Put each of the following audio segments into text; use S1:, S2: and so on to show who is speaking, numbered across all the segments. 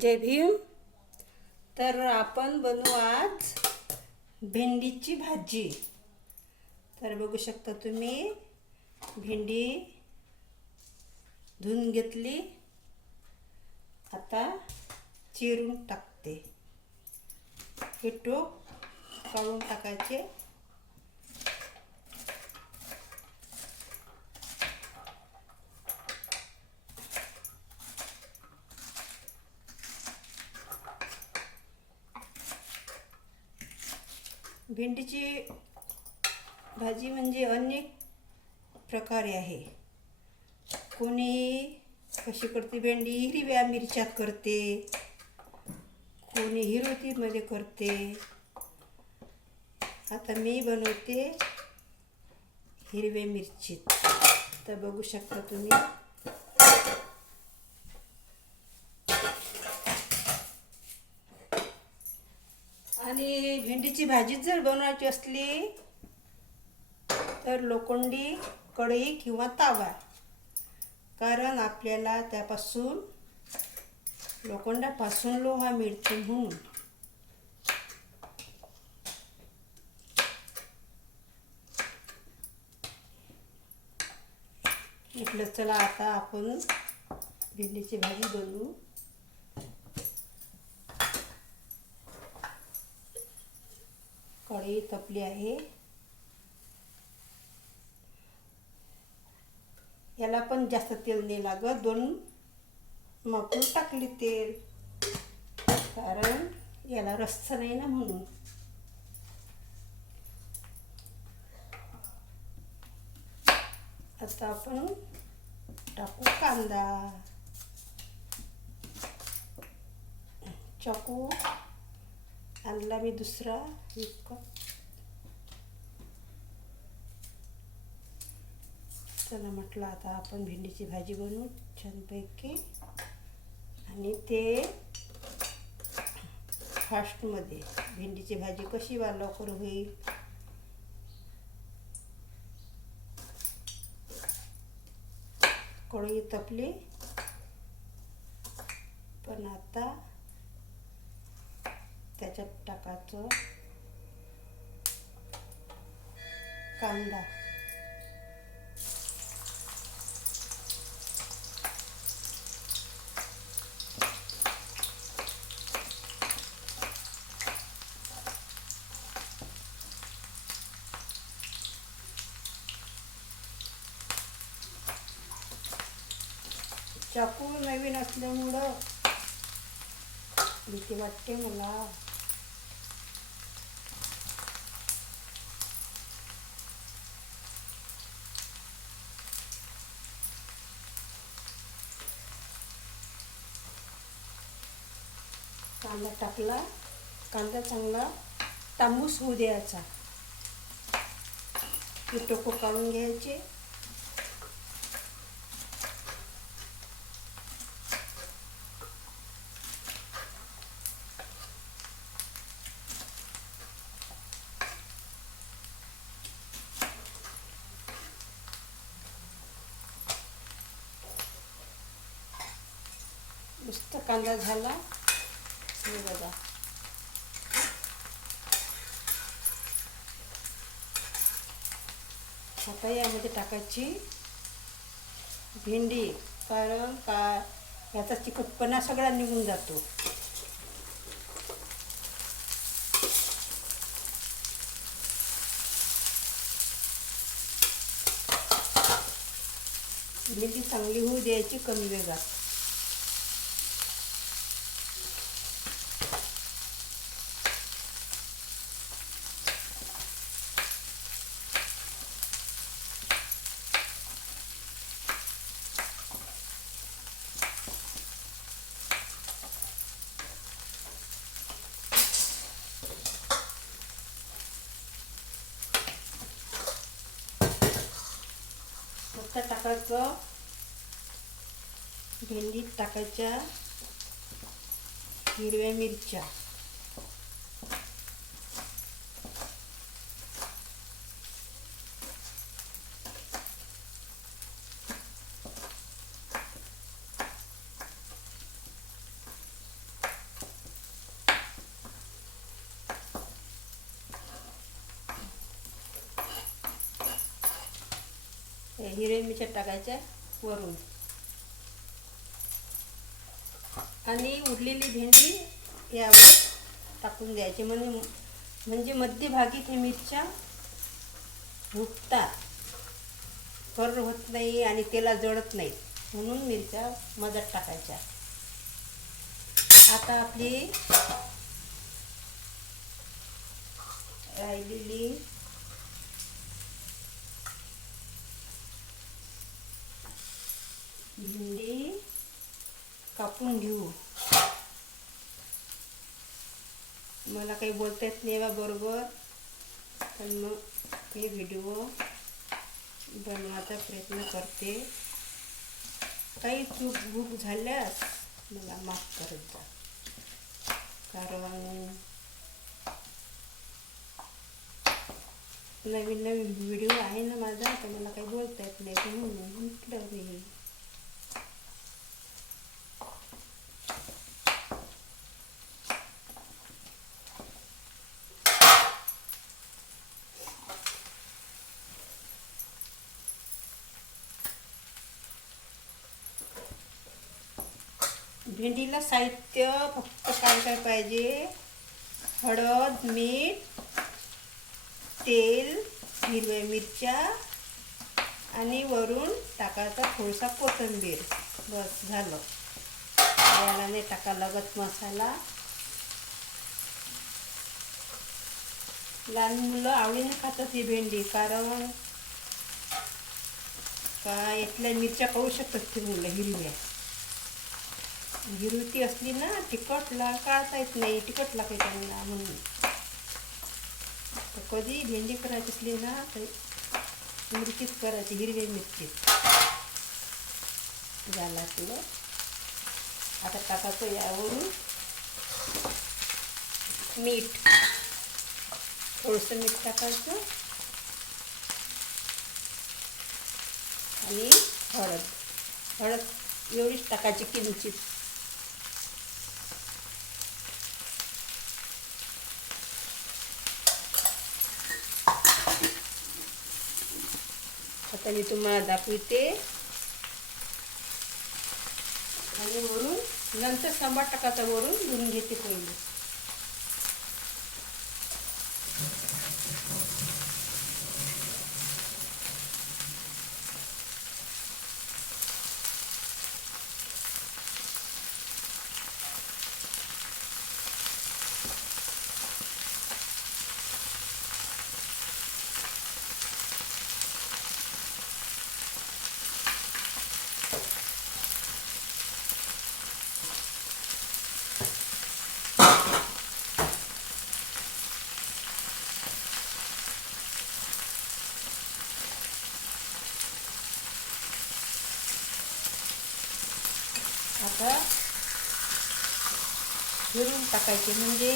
S1: जय भीम. तर आपण बनवू आज भेंडीची भाजी. तर बघू शकता तुम्ही भेंडी धुवून घेतली. आता चिरून टाकते. हे टोक काढून टाकायचे. भेंडीची भाजी म्हणजे अनेक प्रकारे आहे. कोणी कशी करते भेंडी हिरव्या मिरच्यात करते. कोणी हिरोतीमध्ये करते. आता मी बनवते हिरव्या मिरचीत. तर बघू शकता तुम्ही आणि भेंडीची भाजी जर बनवायची असली तर लोखंडी कढई किंवा तावा कारण आपल्याला त्यापासून लोखंडापासून लोहा मिळतो म्हणून. म्हटलं चला आता आपण भेंडीची भाजी बनवू. कपली आहे. याला पण जास्त तेल नाही लागत. दोन मापून टाकली तेल. कारण याला रस्सा नाही ना म्हणून. आता आपण टाकू कांदा. चाकू. आणला मी दुसरा विकत चला म्हटलं आता आपण भेंडीची भाजी बनवू छानपैकी. आणि ते फास्टमध्ये भेंडीची भाजी कशी वा लवकर होईल? कढई तपली. पण आता त्याच्यात टाकायचं कांदा. चाकू नवीन असल्यामुळं भीती वाटते मला. कांदा टाकला. कांदा चांगला तांबूस होऊ द्यायचा. हे टोको काढून घ्यायचे. कांदा झाला. हे बघा. आता यामध्ये टाकायची भेंडी कारण का याचा चिकटपणा सगळा निघून जातो. भेंडी चांगली होऊ द्यायची कमी वेगात फक्त टाकायचं भेंडीत टाकायच्या हिरव्या मिरच्या. हिरव्या मिरच्या टाकायच्या वरून. आणि उरलेली भेंडी यावर टाकून द्यायची. म्हणजे म्हणजे मध्यभागी ते मिरच्या भुकतात फर होत नाही आणि तेला जळत नाही. म्हणून मिरच्या मधात टाकायच्या. आता आपली राहिलेली भेंडी कापून घेऊ मला काही बोलता येत नाही बा बरोबर पण मग हे व्हिडिओ बनवायचा प्रयत्न करते काही चूक भूक झाल्यास मला माफ करत जा कारण नवीन नवीन व्हिडिओ आहे ना माझा तर मला काही बोलता येत नाही म्हणून म्हटलं मी भेंडीला साहित्य फक्त काय काय पाहिजे? हळद मीठ तेल हिरव्या मिरच्या आणि वरून टाकायचा थोडासा कोथिंबीर. बस झालं. याला नाही टाका लागत मसाला. लहान मुलं आवडीने खातात ही भेंडी कारण का यातल्या मिरच्या खाऊ शकतात ती मुलं हिरव्या. हिरवी असली ना तिखटला काढता येत नाही तिखट लागते त्यांना म्हणून. तर कधी भेंडी करायची असली ना तर मिरचीच करायची हिरवी मिरचीच झाला तुला आता टाकायचं यावरून मीठ. थोडंसं मीठ टाकायचं. आणि हळद. हळद एवढीच टाकायची किंचित आता मी तुम्हाला दाखवते. आणि वरून नंतर सांबार टाकायचा वरून धुवून घेते पहिले. असं फिरून टाकायचे. म्हणजे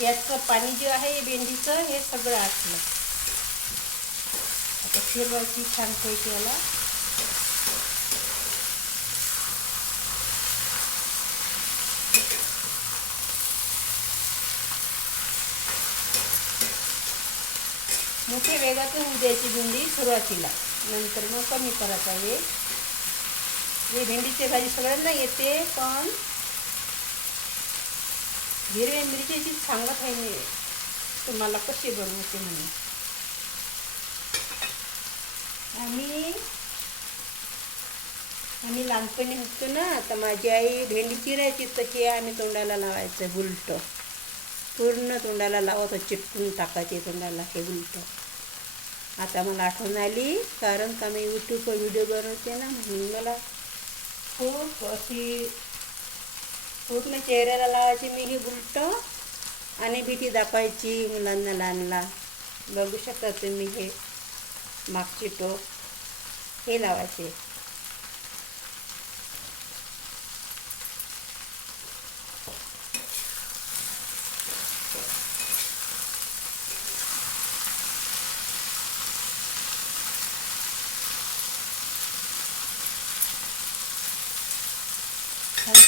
S1: याचं पाणी जे आहे भेंडीचं हे सगळं आटलं आता फिरवायची छानपैकी याला. मोठ्या वेगातून द्यायची भेंडी सुरुवातीला. नंतर मग कमी करायचा वेग. हे भेंडीची भाजी सगळ्यांना येते पण हिरव्या मिरची सांगत आहे मी. तुम्हाला कशी बनवते म्हणून. आम्ही आम्ही लहानपणी होतो ना तर माझी आई भेंडी चिरायची तशी आम्ही तोंडाला लावायचं उलट. पूर्ण तोंडाला लावत चिटकून टाकायचे तोंडाला हे उलट. आता मला आठवण आली कारण का मी यूट्यूबवर व्हिडिओ बनवते ना म्हणून मला खूप अशी पूर्ण चेहऱ्याला लावायची मी ही उलट आणि भीती दाखवायची मुलांना लहानला. बघू शकता तुम्ही हे मागची टोप हे लावायचे.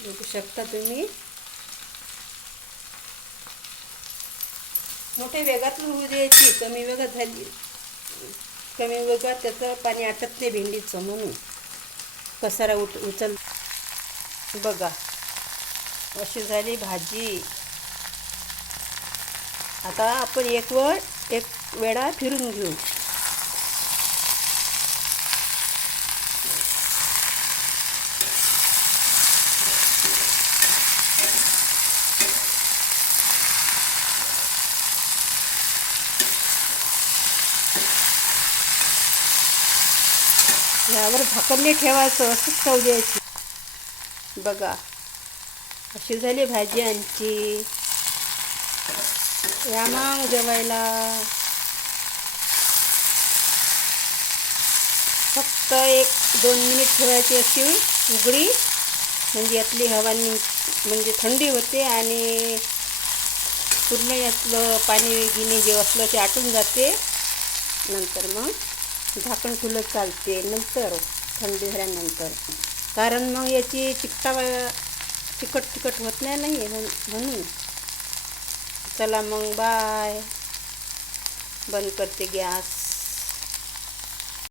S1: बघू शकता तुम्ही. मोठे वेगातून होऊ द्यायची कमी वेगात झाली. कमी वेगात त्याचं पाणी आटत नाही भेंडीचं म्हणून. कसारा उठ उचल. बघा अशी झाली भाजी. आता आपण एक वर एक वेळा फिरून घेऊ. यावर झाकण नाही ठेवायचं असंच खाऊ द्यायची. बघा अशी झाली भाजी आमची. या मग जेवायला. फक्त एक दोन मिनिट ठेवायची अशी उघडी. म्हणजे यातली हवा नि म्हणजे थंडी होते आणि पूर्ण यातलं पाणी गिनी जे असलं ते आटून जाते. नंतर मग झाकण खुलं चालते नंतर थंडी झाल्यानंतर. कारण मग याची चिकटा चिकट चिकट होत नाही नाही म्हणून. चला मग बाय. बंद करते गॅस.